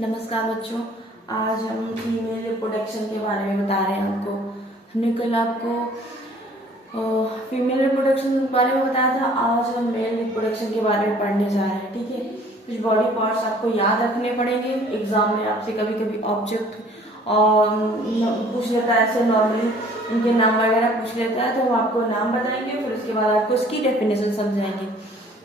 नमस्कार बच्चों। आज हम फीमेल रिप्रोडक्शन के बारे में बता रहे हैं आपको। हमने कल आपको फीमेल रिप्रोडक्शन के बारे में बताया था। आज हम मेल रिप्रोडक्शन के बारे में पढ़ने जा रहे हैं। ठीक है, कुछ बॉडी पार्ट्स आपको याद रखने पड़ेंगे। एग्जाम में आपसे कभी कभी ऑब्जेक्ट और पूछ लेता है, ऐसे नॉर्मली उनके नाम वगैरह पूछ लेता है, तो हम आपको नाम बताएंगे, फिर उसके बाद आपको उसकी डेफिनेशन समझाएंगे।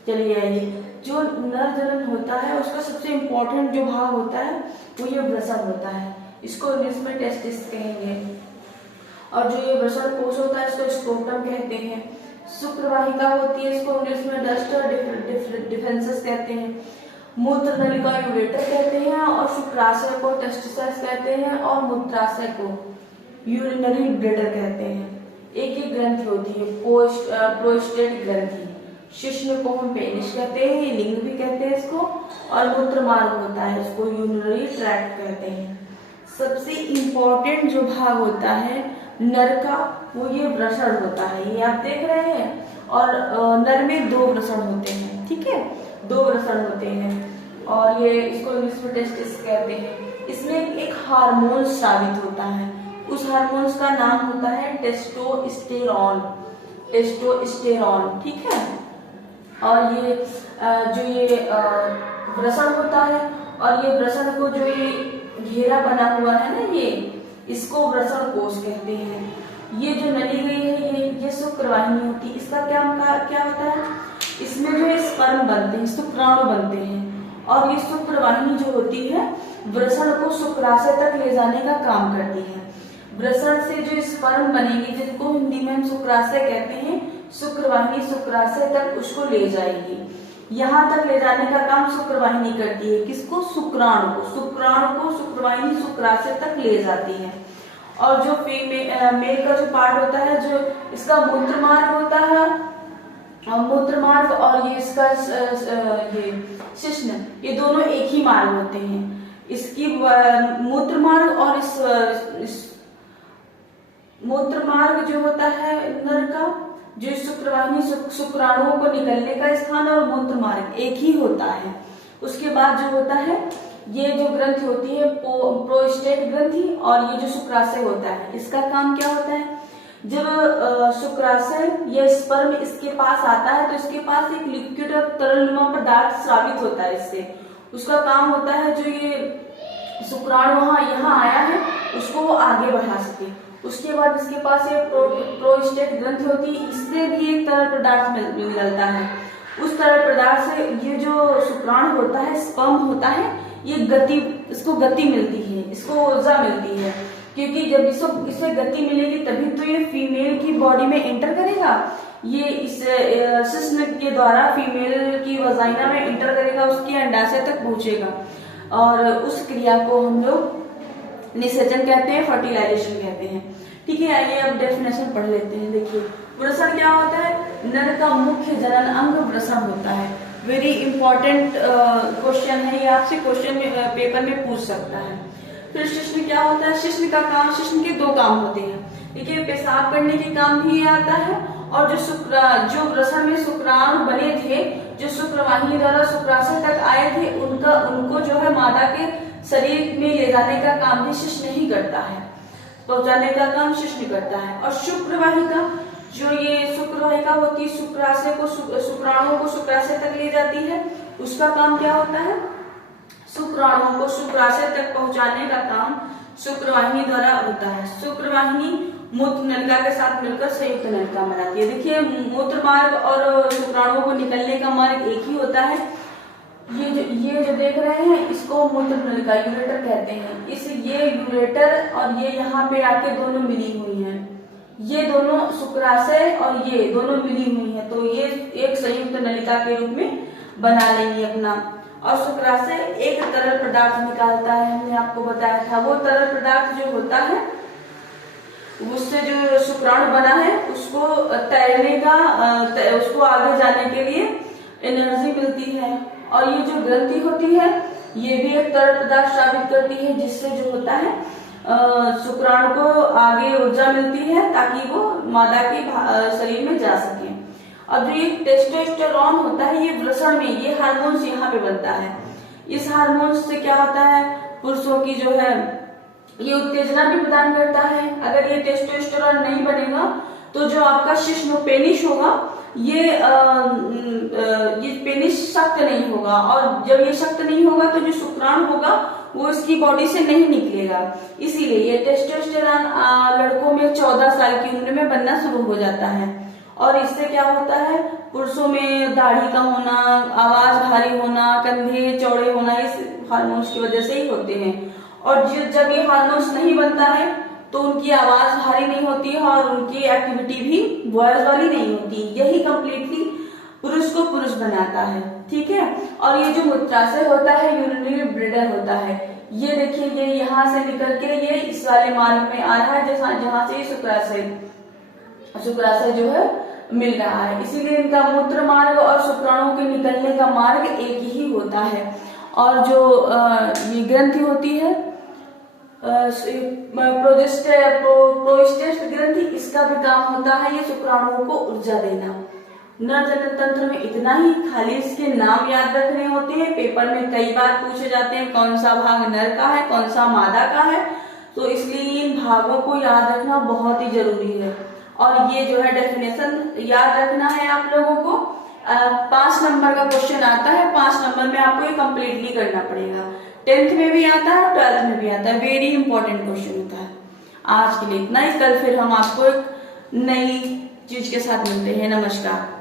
चलिए आइए। जो नर जनन होता है उसका सबसे इम्पोर्टेंट जो भाग होता है वो ये वृषण होता है। इसको इंग्लिश में टेस्टिस कहेंगे। और जो ये वृषण कोश होता है इसको स्क्रोटम कहते हैं। शुक्रवाहिका होती है, इसको इंग्लिश में डस्ट डिफेंसेस कहते हैं। मूत्र नलिका यूरेटर कहते हैं और शुक्राशय को टेस्टिस कहते हैं और मूत्राशय को यूरिनरी ब्लेडर कहते हैं। एक एक ग्रंथि होती है, प्रोस्टेट ग्रंथि। शिश्न को हम पेनिस कहते हैं, लिंग भी कहते हैं इसको। और मूत्र मार्ग होता है, इसको यूरिनरी ट्रैक्ट कहते हैं। सबसे इम्पोर्टेंट जो भाग होता है नर का वो ये वृषण होता है, ये आप देख रहे हैं। और नर में 2 वृषण होते हैं। ठीक है, 2 वृषण होते हैं और ये इसको इंग्लिश में टेस्टिस कहते हैं। इसमें एक हार्मोन स्रावित होता है, उस हार्मोन्स का नाम होता है टेस्टोस्टेरॉन। टेस्टोस्टेरॉन, ठीक है। और ये जो ये वृषण होता है और ये वृषण को जो ये घेरा बना हुआ है ना, ये इसको वृषण कोश कहते हैं। ये जो नली गई है ये शुक्रवाहिनी होती है। इसका क्या होता है, इसमें जो स्पर्म बनते हैं, शुक्राणु बनते हैं। और ये शुक्रवाहिनी जो होती है वृषण को शुक्राशय तक ले जाने का काम करती है। वृषण से जो स्पर्म बनेगी जिनको हिंदी में हम शुक्राशय कहते हैं, शुक्रवाहिनी शुक्राशय तक उसको ले जाएगी। यहाँ तक ले जाने का काम शुक्रवाहिनी करती है। किसको? शुक्राणु को। शुक्राणु को शुक्रवाहिनी शुक्राशय तक ले जाती है। और जो मेल का जो पार्ट होता है, जो इसका मूत्र मार्ग होता है, मूत्र मार्ग और ये इसका ये शिश्न, ये दोनों एक ही मार्ग होते हैं। इसकी मूत्र मार्ग और इस मूत्र मार्ग जो होता है नर का, जो शुक्रवाहिनी शुक्राणुओं को निकलने का स्थान और मूत्र मार्ग एक ही होता है। उसके बाद जो होता है ये जो ग्रंथि होती है प्रोस्टेट ग्रंथि, और ये जो शुक्राशय होता है इसका काम क्या होता है, जब शुक्राशय या स्पर्म इसके पास आता है तो इसके पास एक लिक्विड और तरलनुमा पदार्थ स्रावित होता है। इससे उसका काम होता है जो ये शुक्राणु यहाँ आया है उसको वो आगे बढ़ा सके। उसके बाद इसके पास ये प्रोस्टेट ग्रंथि होती है, इससे भी एक तरल पदार्थ निकलता है। उस तरल पदार्थ से ये जो शुक्राणु होता है, स्पर्म होता है, ये इसको गति मिलती है, इसको ऊर्जा मिलती है। क्योंकि जब इसे गति मिलेगी तभी तो ये फीमेल की बॉडी में एंटर करेगा। ये इस शिश्न के द्वारा फीमेल की वजाइना में एंटर करेगा, उसके अंडाशय तक पहुंचेगा और उस क्रिया को हम लोग निषेचन कहते हैं, फर्टिलाइजेशन कहते हैं। ठीक है, आइए अब डेफिनेशन पढ़ लेते हैं। देखिए, वृषण क्या होता है? नर का मुख्य जनन अंग वृषण होता है। वेरी इंपॉर्टेंट क्वेश्चन है, ये आपसे क्वेश्चन पेपर में पूछ सकता है। फिर शिश्न क्या होता है? शिश्न का काम, शिश्न के 2 काम होते हैं। देखिए, पेशाब करने के काम भी आता है और जो वृषण में शुक्राणु बने थे, जो शुक्रवाहिनी द्वारा शुक्राशय तक आए थे, उनको जो है मादा के शरीर में ले जाने का काम भी शिश्न ही करता है, पहुंचाने का काम शिश्न करता है। और शुक्रवाहिका, जो ये शुक्रवाहिका होती है, शुक्राशय को शुक्राणुओं को शुक्राशय तक ले जाती है, उसका काम क्या होता है? शुक्राणुओं को शुक्राशय तक पहुंचाने का काम शुक्रवाहिनी द्वारा होता है। शुक्रवाहिनी मूत्र नलिका के साथ मिलकर संयुक्त नलिका बनाती है। देखिए, मूत्र मार्ग और शुक्राणुओं को निकलने का मार्ग एक ही होता है। ये जो देख रहे हैं इसको मूत्र नलिका यूरेटर कहते हैं। ये यूरेटर और ये यहाँ पे आके दोनों मिली हुई हैं, ये दोनों शुक्राशय और ये दोनों मिली हुई हैं, तो ये एक संयुक्त नलिका के रूप में बना लेंगे अपना। और शुक्राशय एक तरल पदार्थ निकालता है, हमने आपको बताया था। वो तरल पदार्थ जो होता है उससे जो शुक्राणु बना है उसको तैरने का, उसको आगे जाने के लिए एनर्जी मिलती है। और ये जो ग्रंथि होती है ये भी एक तरल पदार्थ स्रावित करती है, जिससे जो होता है शुक्राणु को आगे ऊर्जा मिलती है ताकि वो मादा के शरीर में जा सके। और जो ये टेस्टोस्टेरोन होता है ये वृषण में, ये हार्मोन यहाँ पे बनता है। इस हार्मोन से क्या होता है, पुरुषों की जो है ये उत्तेजना भी प्रदान करता है। अगर ये टेस्टोस्टेरोन नहीं बनेगा तो जो आपका शिश्न पेनिस होगा ये पेनिस सख्त नहीं होगा, और जब ये सख्त नहीं होगा तो जो शुक्राणु होगा वो इसकी बॉडी से नहीं निकलेगा। इसीलिए ये टेस्टोस्टेरोन लड़कों में 14 साल की उम्र में बनना शुरू हो जाता है। और इससे क्या होता है, पुरुषों में दाढ़ी का होना, आवाज भारी होना, कंधे चौड़े होना, इस हार्मोन्स की वजह से ही होते हैं। और जब ये हार्मोन्स नहीं बनता है तो उनकी आवाज भारी नहीं होती है और उनकी एक्टिविटी भी वॉयस वाली नहीं होती। यही कंप्लीटली पुरुष को पुरुष बनाता है, ठीक है। और ये जो मूत्राशय होता है यूरिनरी ब्लैडर होता है, ये देखिए ये यहाँ से निकल के ये इस वाले मार्ग में आ रहा है जहाँ से शुक्राशय जो है मिल रहा है। इसीलिए इनका मूत्र मार्ग और शुक्राणु के निकलने का मार्ग एक ही होता है। और जो ये ग्रंथि होती है प्रोस्टेट ग्रंथि, इसका भी काम होता है ये शुक्राणुओं को ऊर्जा देना। नर जनन तंत्र में इतना ही, खाली इसके नाम याद रखने होते हैं। पेपर में कई बार पूछे जाते हैं कौन सा भाग नर का है, कौन सा मादा का है, तो इसलिए इन भागों को याद रखना बहुत ही जरूरी है। और ये जो है डेफिनेशन याद रखना है आप लोगों को। 5 नंबर का क्वेश्चन आता है, 5 नंबर में आपको ये कंप्लीटली करना पड़ेगा। 10th में भी आता है, 12th में भी आता है, वेरी इंपॉर्टेंट क्वेश्चन होता है। आज के लिए इतना ही, कल फिर हम आपको एक नई चीज के साथ मिलते हैं। नमस्कार।